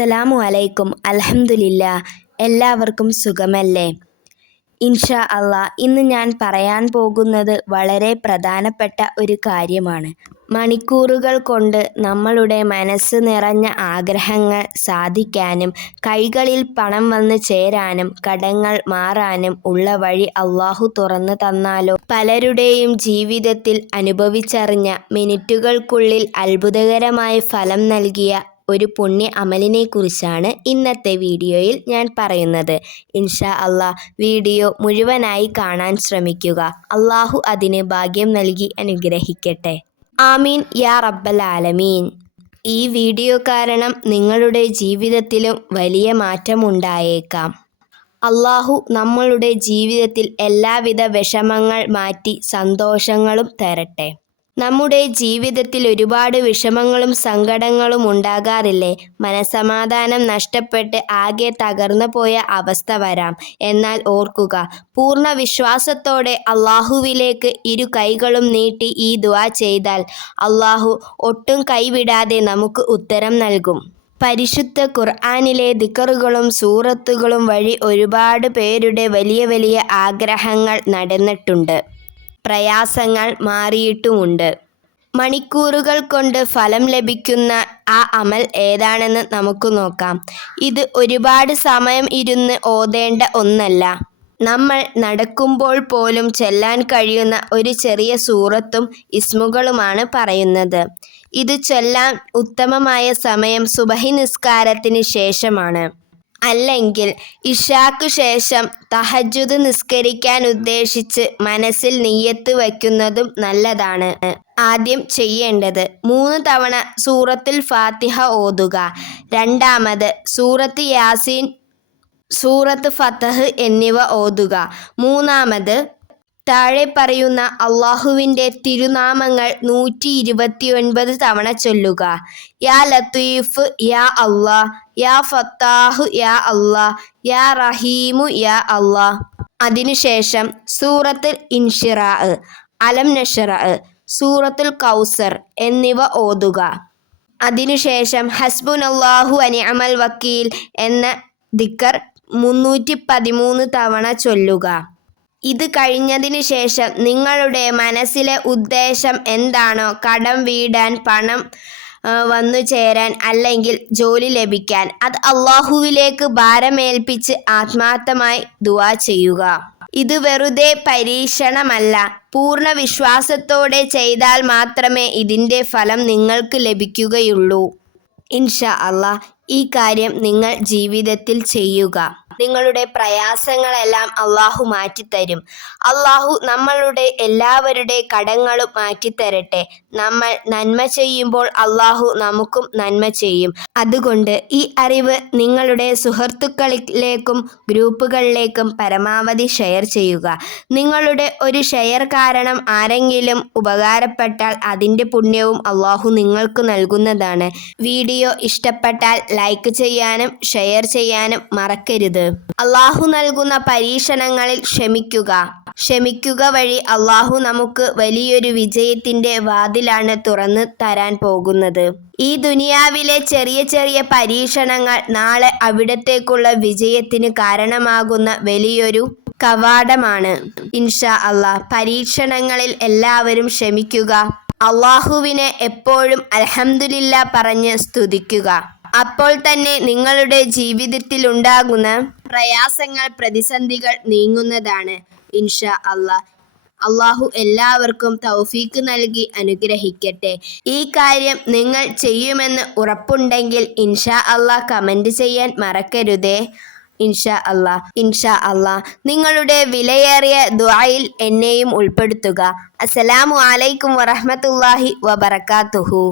അസ്സലാമു അലൈക്കും. അൽഹംദുലില്ലാ. എല്ലാവർക്കും സുഖമല്ലേ? ഇൻഷാ അള്ളാ, ഇന്ന് ഞാൻ പറയാൻ പോകുന്നത് വളരെ പ്രധാനപ്പെട്ട ഒരു കാര്യമാണ്. മണിക്കൂറുകൾ കൊണ്ട് നമ്മളുടെ മനസ്സ് നിറഞ്ഞ ആഗ്രഹങ്ങൾ സാധിക്കാനും കൈകളിൽ പണം വന്നു ചേരാനും കടങ്ങൾ മാറാനും ഉള്ള വഴി അള്ളാഹു തുറന്നു തന്നാലോ? പലരുടെയും ജീവിതത്തിൽ അനുഭവിച്ചറിഞ്ഞ മിനിറ്റുകൾക്കുള്ളിൽ അത്ഭുതകരമായ ഫലം നൽകിയ ഒരു പുണ്യ അമലിനെക്കുറിച്ചാണ് ഇന്നത്തെ വീഡിയോയിൽ ഞാൻ പറയുന്നത്. ഇൻഷാ അള്ളാ, വീഡിയോ മുഴുവനായി കാണാൻ ശ്രമിക്കുക. അള്ളാഹു അതിന് ഭാഗ്യം നൽകി അനുഗ്രഹിക്കട്ടെ. ആമീൻ യാ റബ്ബൽ ആലമീൻ. ഈ വീഡിയോ കാരണം നിങ്ങളുടെ ജീവിതത്തിലും വലിയ മാറ്റമുണ്ടായേക്കാം. അള്ളാഹു നമ്മളുടെ ജീവിതത്തിൽ എല്ലാവിധ വിഷമങ്ങൾ മാറ്റി സന്തോഷങ്ങളും തരട്ടെ. നമ്മുടെ ജീവിതത്തിൽ ഒരുപാട് വിഷമങ്ങളും സങ്കടങ്ങളും ഉണ്ടാകാറില്ലേ? മനസ്സമാധാനം നഷ്ടപ്പെട്ട് ആകെ തകർന്നു പോയ അവസ്ഥ വരാം. എന്നാൽ ഓർക്കുക, പൂർണ്ണ വിശ്വാസത്തോടെ അള്ളാഹുവിലേക്ക് ഇരു കൈകളും നീട്ടി ഈ ദുആ ചെയ്താൽ അള്ളാഹു ഒട്ടും കൈവിടാതെ നമുക്ക് ഉത്തരം നൽകും. പരിശുദ്ധ ഖുർആനിലെ ദിക്റുകളും സൂറത്തുകളും വഴി ഒരുപാട് പേരുടെ വലിയ വലിയ ആഗ്രഹങ്ങൾ നടന്നിട്ടുണ്ട്, പ്രയാസങ്ങൾ മാറിയിട്ടുമുണ്ട്. മണിക്കൂറുകൾ കൊണ്ട് ഫലം ലഭിക്കുന്ന ആ അമൽ ഏതാണെന്ന് നമുക്ക് നോക്കാം. ഇത് ഒരുപാട് സമയം ഇരുന്ന് ഓതേണ്ട ഒന്നല്ല. നമ്മൾ നടക്കുമ്പോൾ പോലും ചൊല്ലാൻ കഴിയുന്ന ഒരു ചെറിയ സൂറത്തും ഇസ്മുകളുമാണ് പറയുന്നത്. ഇത് ചൊല്ലാൻ ഉത്തമമായ സമയം സുബഹി നിസ്കാരത്തിന് ശേഷമാണ്. അല്ലെങ്കിൽ ഇശാക്ക് ശേഷം തഹജ്ജുദ് നിസ്കരിക്കാൻ ഉദ്ദേശിച്ച് മനസ്സിൽ നിയ്യത്ത് വയ്ക്കുന്നതും നല്ലതാണ്. ആദ്യം ചെയ്യേണ്ടത് 3 തവണ സൂറത്തുൽ ഫാത്തിഹ ഓതുക. രണ്ടാമത് സൂറത്ത് യാസീൻ, സൂറത്ത് ഫതഹ് എന്നിവ ഓതുക. മൂന്നാമത് താഴെ പറയുന്ന അള്ളാഹുവിൻ്റെ തിരുനാമങ്ങൾ 129 തവണ ചൊല്ലുക. യാ ലത്തീഫ് യാ അല്ലാ, യാ ഫത്താഹു യാ അല്ലാ, യാ റഹീമു യാ അല്ലാ. അതിനുശേഷം സൂറത്തുൽ ഇൻഷിറാ, അലം നശ്റഅ, സൂറത്തുൽ കൗസർ എന്നിവ ഓതുക. അതിനുശേഷം ഹസ്ബുനല്ലാഹു വനിഅമൽ വക്കീൽ എന്ന ദിക്ർ 313 തവണ ചൊല്ലുക. ഇത് കഴിഞ്ഞതിന് ശേഷം നിങ്ങളുടെ മനസ്സിലെ ഉദ്ദേശം എന്താണോ, കടം വീടാൻ, പണം വന്നു ചേരാൻ, അല്ലെങ്കിൽ ജോലി ലഭിക്കാൻ, അത് അള്ളാഹുവിലേക്ക് ഭാരമേൽപ്പിച്ച് ആത്മാർത്ഥമായി ദുആ ചെയ്യുക. ഇത് വെറുതെ പരീക്ഷണമല്ല, പൂർണ്ണ വിശ്വാസത്തോടെ ചെയ്താൽ മാത്രമേ ഇതിൻ്റെ ഫലം നിങ്ങൾക്ക് ലഭിക്കുകയുള്ളൂ. ഇൻഷാ അള്ളാ, ഈ കാര്യം നിങ്ങൾ ജീവിതത്തിൽ ചെയ്യുക. നിങ്ങളുടെ പ്രയാസങ്ങളെല്ലാം അള്ളാഹു മാറ്റിത്തരും. അള്ളാഹു നമ്മളുടെ എല്ലാവരുടെ കടങ്ങളും മാറ്റിത്തരട്ടെ. നമ്മൾ നന്മ ചെയ്യുമ്പോൾ അള്ളാഹു നമുക്കും നന്മ ചെയ്യും. അതുകൊണ്ട് ഈ അറിവ് നിങ്ങളുടെ സുഹൃത്തുക്കളിലേക്കും ഗ്രൂപ്പുകളിലേക്കും പരമാവധി ഷെയർ ചെയ്യുക. നിങ്ങളുടെ ഒരു ഷെയർ കാരണം ആരെങ്കിലും ഉപകാരപ്പെട്ടാൽ അതിൻ്റെ പുണ്യവും അള്ളാഹു നിങ്ങൾക്ക് നൽകുന്നതാണ്. വീഡിയോ ഇഷ്ടപ്പെട്ടാൽ ലൈക്ക് ചെയ്യാനും ഷെയർ ചെയ്യാനും മറക്കരുത്. അള്ളാഹു നൽകുന്ന പരീക്ഷണങ്ങളിൽ ക്ഷമിക്കുക വഴി അള്ളാഹു നമുക്ക് വലിയൊരു വിജയത്തിൻ്റെ വാതിലാണ് തുറന്നു തരാൻ പോകുന്നത്. ഈ ദുനിയാവിലെ ചെറിയ ചെറിയ പരീക്ഷണങ്ങൾ നാളെ അവിടത്തേക്കുള്ള വിജയത്തിന് കാരണമാകുന്ന വലിയൊരു കവാടമാണ്. ഇൻഷാ അള്ളാ, പരീക്ഷണങ്ങളിൽ എല്ലാവരും ക്ഷമിക്കുക. അള്ളാഹുവിനെ എപ്പോഴും അൽഹംദുലില്ലാ പറഞ്ഞ് സ്തുതിക്കുക. അപ്പോൾ തന്നെ നിങ്ങളുടെ ജീവിതത്തിലുണ്ടാകുന്ന പ്രയാസങ്ങൾ, പ്രതിസന്ധികൾ നീങ്ങുന്നതാണ്. ഇൻഷാ അള്ളാ, അള്ളാഹു എല്ലാവർക്കും തൗഫീക്ക് നൽകി അനുഗ്രഹിക്കട്ടെ. ഈ കാര്യം നിങ്ങൾ ചെയ്യുമെന്ന് ഉറപ്പുണ്ടെങ്കിൽ ഇൻഷാ അള്ളാ കമൻറ്റ് ചെയ്യാൻ മറക്കരുതേ. ഇൻഷാ അള്ളാ, നിങ്ങളുടെ വിലയേറിയ ദുആയിൽ എന്നെയും ഉൾപ്പെടുത്തുക. അസ്സലാമു അലൈക്കും വറഹ്മത്തുള്ളാഹി വബറകാതുഹു.